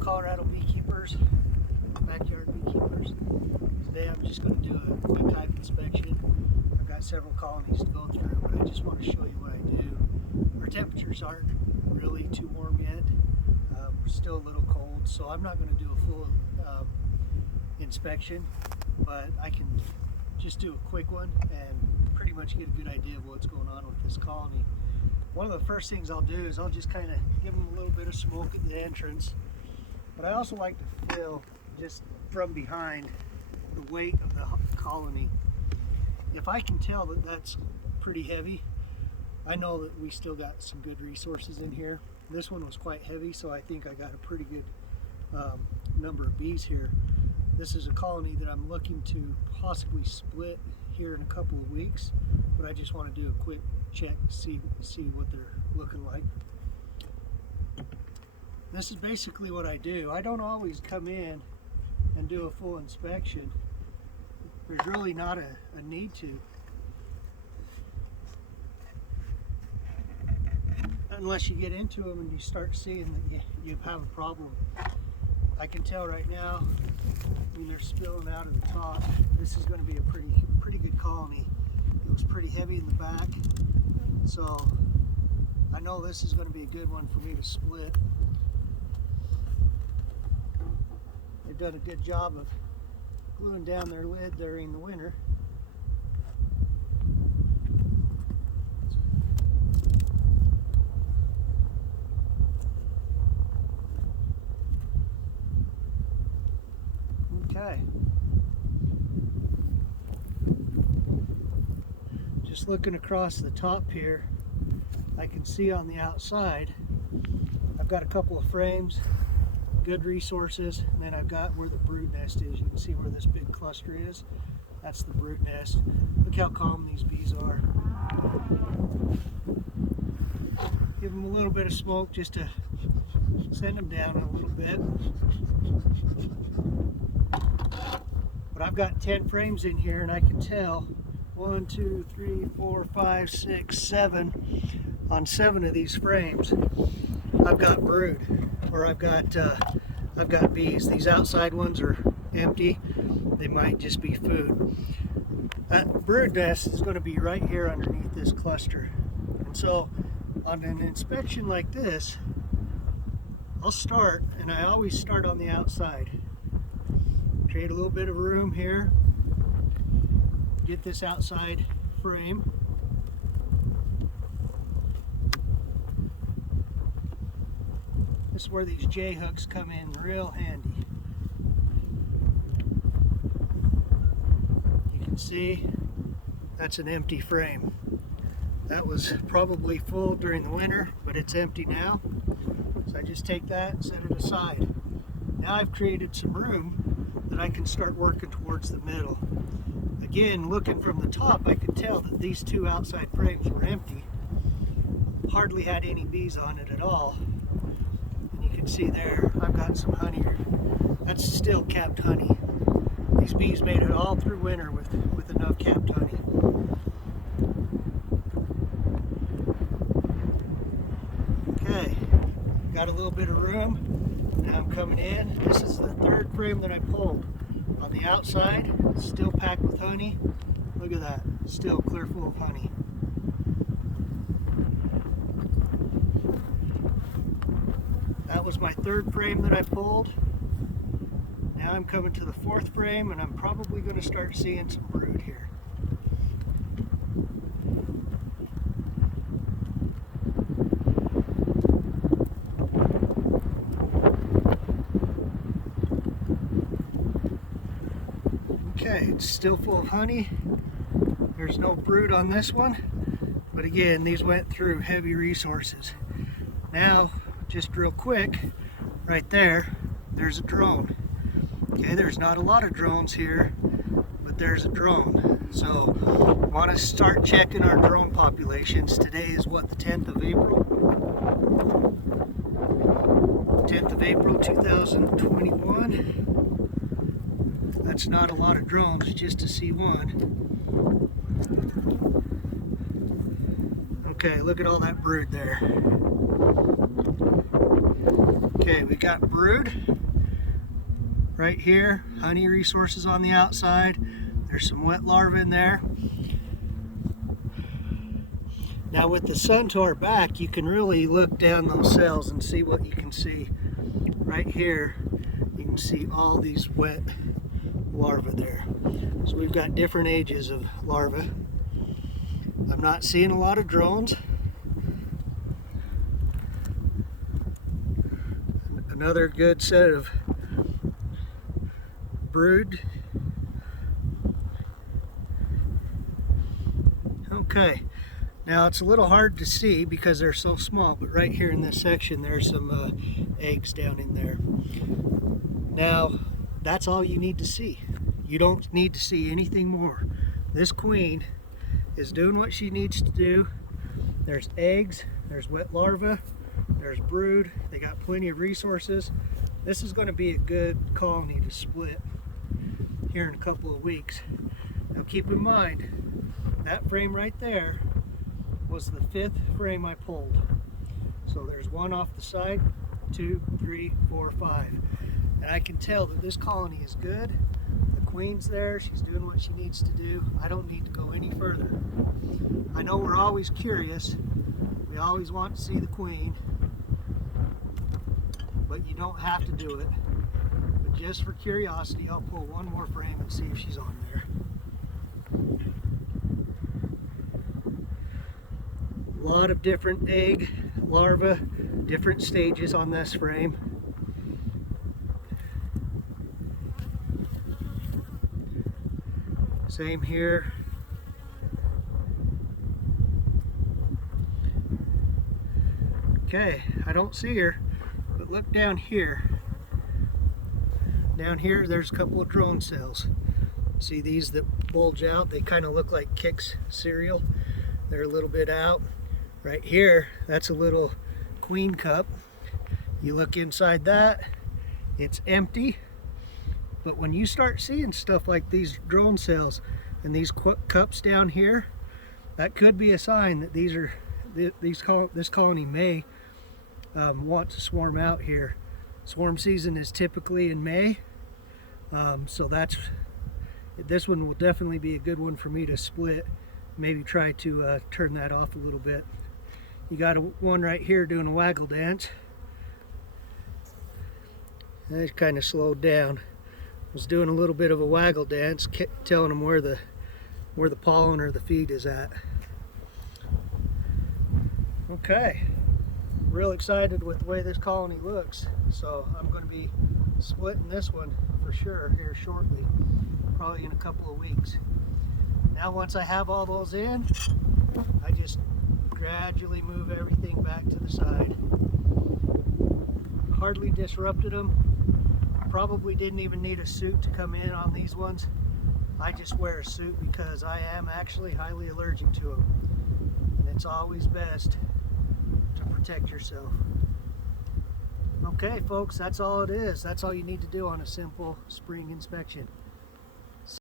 Colorado beekeepers, backyard beekeepers. Today I'm just going to do a quick hive inspection. I've got several colonies to go through, but I just want to show you what I do. Our temperatures aren't really too warm yet. We're still a little cold, so I'm not going to do a full inspection, but I can just do a quick one and pretty much get a good idea of what's going on with this colony. One of the first things I'll do is I'll just kind of give them a little bit of smoke at the entrance, but I also like to feel just from behind the weight of the colony. If I can tell that that's pretty heavy, I know that we still got some good resources in here. This one was quite heavy, so I think I got a pretty good number of bees here. This is a colony that I'm looking to possibly split here in a couple of weeks, but I just want to do a quick check to see what they're looking like. This is basically what I do. I don't always come in and do a full inspection. There's really not a need to, unless you get into them and you start seeing that you have a problem. I can tell right now when they're spilling out of the top. This is going to be a pretty good colony. It was pretty heavy in the back, so I know this is going to be a good one for me to split. They've done a good job of gluing down their lid during the winter. Okay. Just looking across the top here, I can see on the outside I've got a couple of frames, good resources, and then I've got where the brood nest is. You can see where this big cluster is. That's the brood nest. Look how calm these bees are. Give them a little bit of smoke just to send them down a little bit. But I've got 10 frames in here, and I can tell 1, 2, 3, 4, 5, 6, 7. On 7 of these frames, I've got brood, or I've got bees. These outside ones are empty. They might just be food. That brood nest is going to be right here underneath this cluster. And so on an inspection like this, I'll start, and I always start on the outside. Create a little bit of room here. Get this outside frame. This is where these J hooks come in real handy. You can see that's an empty frame. That was probably full during the winter, but it's empty now. So I just take that and set it aside. Now I've created some room that I can start working towards the middle. Again, looking from the top, I could tell that these 2 outside frames were empty. Hardly had any bees on it at all. And you can see there, I've got some honey. That's still capped honey. These bees made it all through winter with enough capped honey. Okay, got a little bit of room. Now I'm coming in. This is the 3rd frame that I pulled. On the outside, still packed with honey. Look at that, still clear full of honey. That was my 3rd frame that I pulled. Now I'm coming to the 4th frame, and I'm probably going to start seeing some brood here. Okay, it's still full of honey. There's no brood on this one, but again, these went through heavy resources. Now, just real quick, right there, there's a drone. Okay, there's not a lot of drones here, but there's a drone. So, want to start checking our drone populations. Today is what, the 10th of April? 10th of April 2021. That's not a lot of drones just to see one. Okay, look at all that brood there. Okay, we got brood right here, honey resources on the outside. There's some wet larvae in there. Now with the sun to our back, you can really look down those cells and see what you can see. Right here, you can see all these wet larvae there. So we've got different ages of larvae. I'm not seeing a lot of drones. Another good set of brood. Okay, now it's a little hard to see because they're so small, but right here in this section there's some eggs down in there. Now that's all you need to see. You don't need to see anything more. This queen is doing what she needs to do. There's eggs, there's wet larvae, there's brood. They got plenty of resources. This is going to be a good colony to split here in a couple of weeks. Now keep in mind, that frame right there was the 5th frame I pulled. So there's one off the side, 2, 3, 4, 5. And I can tell that this colony is good. The queen's there, she's doing what she needs to do. I don't need to go any further. I know we're always curious. We always want to see the queen, but you don't have to do it. But just for curiosity, I'll pull one more frame and see if she's on there. A lot of different egg, larvae, different stages on this frame. Same here. Okay, I don't see her, but look down here. Down here, there's a couple of drone cells. See these that bulge out? They kind of look like Kix cereal. They're a little bit out. Right here, that's a little queen cup. You look inside that, it's empty. But when you start seeing stuff like these drone cells and these cups down here, that could be a sign that this colony may want to swarm out here. Swarm season is typically in May, so this one will definitely be a good one for me to split. Maybe try to turn that off a little bit. You got one right here doing a waggle dance. It's kind of slowed down. Was doing a little bit of a waggle dance, telling them where the pollen or the feed is at. Okay, real excited with the way this colony looks, so I'm going to be splitting this one for sure here shortly, probably in a couple of weeks. Now once I have all those in, I just gradually move everything back to the side. Hardly disrupted them. Probably didn't even need a suit to come in on these ones. I just wear a suit because I am actually highly allergic to them. And it's always best to protect yourself. Okay folks, that's all it is. That's all you need to do on a simple spring inspection.